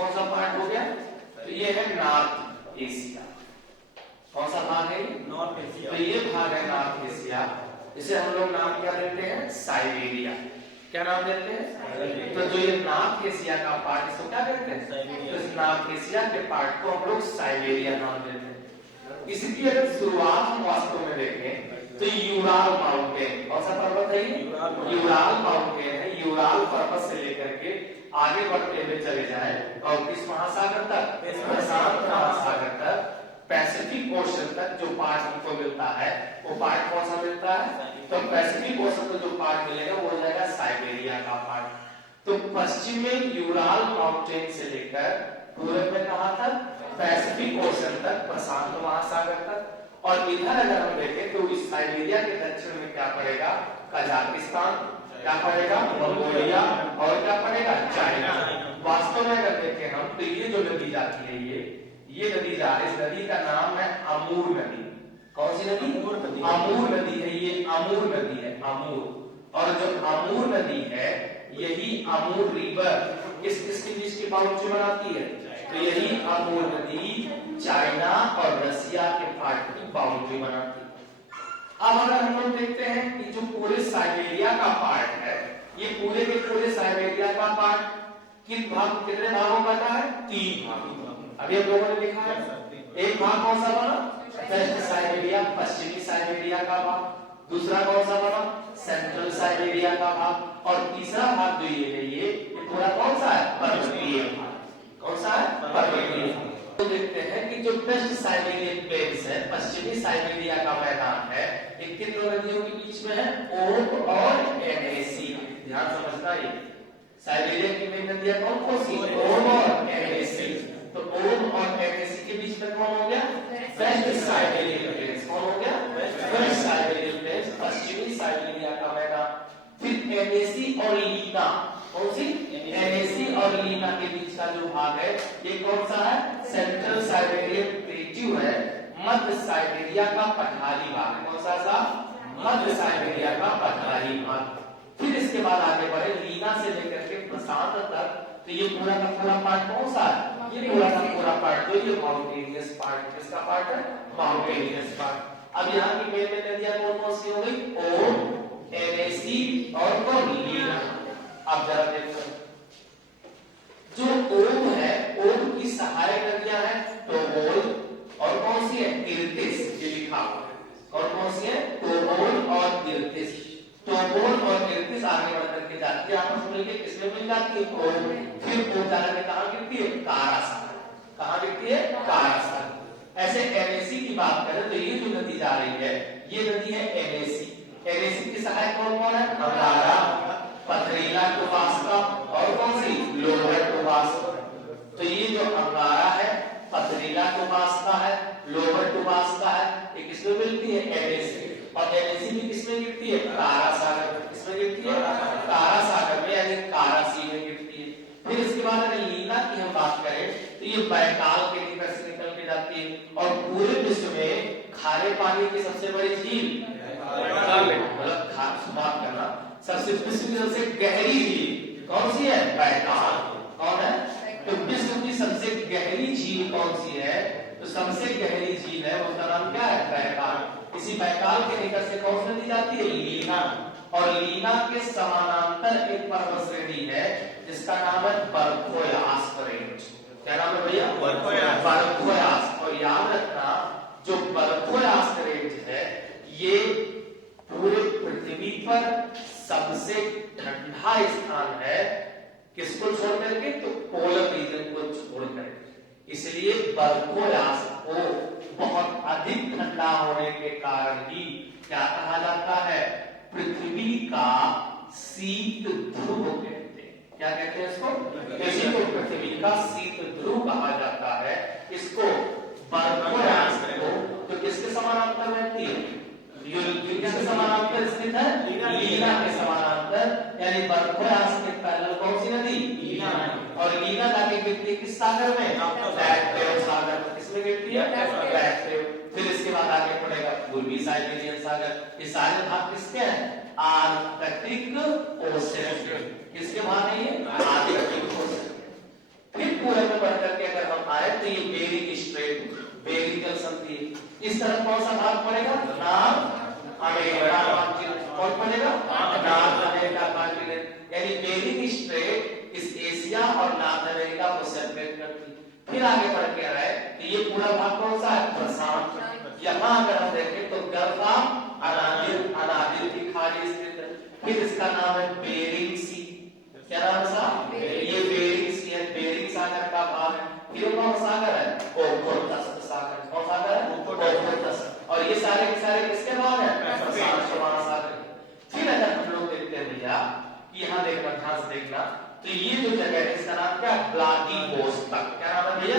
कौन सा पार्ट हो गया? तो ये है नॉर्थ एशिया। कौन सा भाग है? North Asia. तो ये भाग है नॉर्थ एशिया। इसे हम लोग नाम क्या देते हैं? साइबेरिया। क्या नाम देते हैं? तो जो ये नॉर्थ एशिया का पार्ट, इसको क्या कहते हैं? तो इस नॉर्थ एशिया के पार्ट को हम लोग साइबेरिया नाम देते हैं। इसकी अगर शुरुआत हम वास्तव में देखें तो यूराल माउंटेन, कौन सा पर्वत है ये? यूराल माउंटेन है। यूराल पर्वत से लेकर के आगे बढ़ते हुए चले जाए और किस महासागर तक? प्रशांत महासागर तक, पैसिफिक ओशन तक जो पार्ट हमको मिलता है वो पार्ट कौन सा मिलता है? तो पैसिफिक ओशन को जो पार्ट मिलेगा वो हो जाएगा साइबेरिया का पार्ट। तो पश्चिम में यूराल माउंटेन से लेकर पूर्व में कहां तक? पैसिफिक ओशन तक, प्रशांत महासागर तक। और इधर अगर हम देखें तो इस साइबेरिया के दक्षिण में क्या पड़ेगा? कजाकिस्तान, क्या पड़ेगा? मंगोलिया, और क्या पड़ेगा? चाइना। वास्तव में अगर देखें हम तो ये जो नदी जाती है, ये नदी जा रही है, इस नदी का नाम है अमूर नदी। कौन सी नदी? अमूर नदी है। ये अमूर नदी है, अमूर। और जो अमूर नदी है, यही अमूर रिवर किसके बीच की बाउंड्री बनाती है? तो यही अमूर नदी चाइना और रसिया के पार्ट की बाउंड्री बनाती है। अब अगर हम लोग देखते हैं कि जो पूरे साइबेरिया का पार्ट है, ये पूरे के पूरे साइबेरिया का पार्ट कितने भागों का है? 3 भाग। अभी हम लोगों ने लिखा है। एक भाग कौन सा बना? वेस्ट साइबेरिया, पश्चिमी साइबेरिया का भाग। दूसरा कौन सा बना? सेंट्रल साइबेरिया का भाग। और तीसरा भाग जो ये है, ये पूरा कौन सा है? पर्वतीय भाग। कौन सा है? पर्वतीय। तो देखते हैं कि जो वेस्ट साइबेरियन प्लेन्स है, पश्चिमी साइबेरिया का मैदान है, ये किन दो नदियों के बीच में है? ओब और एनेसी। ध्यान समझना, ये साइबेरिया की मेन नदियां कौन कौन सी? ओब और एनेसी। तो ओब और एनेसी के बीच में कौन हो गया? West Siberian Plains. कौन हो गया? वेस्ट साइबेरियन प्लेन्स, पश्चिमी साइबेरिया का मैदान। फिर एनेसी और लीना, कौन सी? एनेसी और लीना के बीच का जो भाग है, ये कौन सा है? सेंट्रल साइबेरियन प्लेट्यू है, मध्य साइबेरिया का पठारी भाग है। कौन सा? मध्य साइबेरिया का पठारी भाग। फिर इसके बाद आगे बढ़े लीना से लेकर के प्रशांत तक, तो ये पूरा का पूरा पार्ट कौन सा है? ये पूरा का पूरा पार्ट जो ये माउंटेनियस पार्ट, किसका पार्ट है? Mountainous part. अब यहाँ की मेन नदियां कौन कौन सी हो गई? ओब, एनेसी और कौन? लीना। अब जरा देखो, जो ओब है, ओब की सहायक नदियां हैं टोबोल और कौन सी है? इर्तिस। ये लिखा हुआ है। और कौन सी है? टोबोल और इर्तिस। टोबोल और इर्तिस आगे बढ़ करके जाती है, आपस में मिलकर किसमें मिल जाती है? ओब। फिर ओब जाकर के कहां गिरती है? कारा सागर। कहां गिरती है? कारा सागर। ऐसे एनएसी की बात करें तो ये जो नदी जा रही है, ये नदी है एनएसी। एनएसी की सहायक कौन कौन है? अंगारा, पथरीला टोबास्का और कौन सी? लोअर टोबास्का। तो ये जो अंगारा है, पथरीला टोबास्का है, लोअर टोबास्का है, ये किसमें मिलती है? एनएसी। और एनएसी भी किसमें गिरती है? कारा सागर में। किसमें गिरती है? कारा सागर में, यानी कारा सी में गिरती है। फिर इसके बाद अगर लीना की हम बात करें तो ये बैकाल के निकट से निकल के जाती है। और पूरे विश्व में खारे पानी की सबसे बड़ी झील, बात करना, सबसे विश्व की सबसे गहरी झील कौन सी है? बैकाल। कौन है? तो विश्व की सबसे गहरी झील कौन सी है? तो सबसे गहरी झील है, उसका नाम क्या है? बैकाल। इसी बैकाल के निकट से कौन सी नदी जाती है? लीना। और लीना के समानांतर एक पर्वत श्रेणी है जिसका नाम है बर्फोयास रेंज। क्या नाम है भैया? बर्फोयास। और याद रखना, जो बर्फोयास रेंज है, ये पूरे पृथ्वी पर सबसे ठंडा स्थान है। किसको छोड़ करके? तो पोलर रीजन को छोड़ करके। इसलिए बर्फोयास को बहुत अधिक ठंडा होने के कारण ही क्या कहा जाता है? पृथ्वी का शीत ध्रुव कहते हैं। क्या कहते हैं इसको? इसी को पृथ्वी का शीत ध्रुव कहा जाता है। इसको बर्फोयास को तो किसके समानांतर रहती है? किसके समानांतर स्थित है? लीना के समानांतर, यानी बर्फोयास के पैरेलल कौन सी नदी? लीना। और लीना जाके गिरती है किस सागर में? बैक्ट्रियन सागर में। किसमें गिरती है? बैक्ट्रियन। फिर इसके बाद आगे पड़ेगा पूर्वी साइबेरियन सागर। ये सारे भाग किसके हैं? Arctic ocean. किसके भाग है ये? Arctic ocean. फिर पूरे तरफ कौन सा भाग पड़ेगा? North America continent. कौन पड़ेगा? North America continent. यानी बेरिंग स्ट्रेट इस एशिया और नॉर्थ अमेरिका को सेपरेट करती। फिर आगे बढ़ के आए तो ये पूरा भाग कौन सा है? प्रशांत। यहाँ अगर हम देखें तो गल्फ ऑफ अनाबिल की खाड़ी स्थित है। फिर इसका नाम है बेरिंग सी। क्या नाम है साहब? ये बेरिंग सी है, बेरिंग सागर का भाग है। फिर कौन सागर है? ओखोटस्क सागर। कौन सागर है? ओखोटस्क। और ये सारे के सारे किसके भाग है? प्रशांत महासागर। फिर अगर हम लोग देखते हैं भैया, यहाँ देखना, ध्यान से देखना, तो ये जो जगह है इसका नाम क्या है? व्लादिवोस्तोक। क्या नाम है भैया?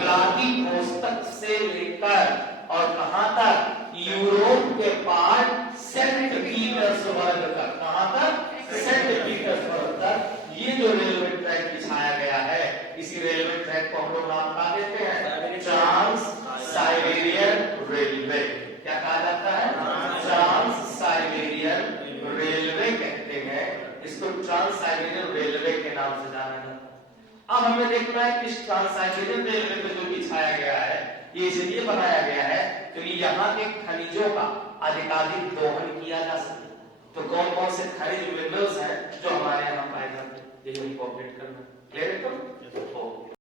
व्लादिवोस्तोक से लेकर और कहां तक? यूरोप के पार्ट सेंट पीटर्सबर्ग तक। कहां तक? सेंट पीटर्सबर्ग तक ये जो रेलवे ट्रैक बिछाया गया है, इसी रेलवे ट्रैक को हम लोग नाम क्या देते हैं? Trans Siberian Railway. क्या कहा जाता है? ट्रांस साइबेरियन रेलवे कहते हैं इसको। ट्रांस साइबेरियन रेलवे के नाम से जाना जाता है। अब हमें देखना है कि इस ट्रांस साइबेरियन रेलवे को जो बिछाया गया है ये इसलिए बनाया गया है क्योंकि यहाँ के खनिजों का अधिकाधिक दोहन किया जा सके। तो कौन कौन से खनिज मिनरल्स हैं जो हमारे यहाँ पाए जाते हैं, यही हमको अपडेट करना। क्लियर है? तो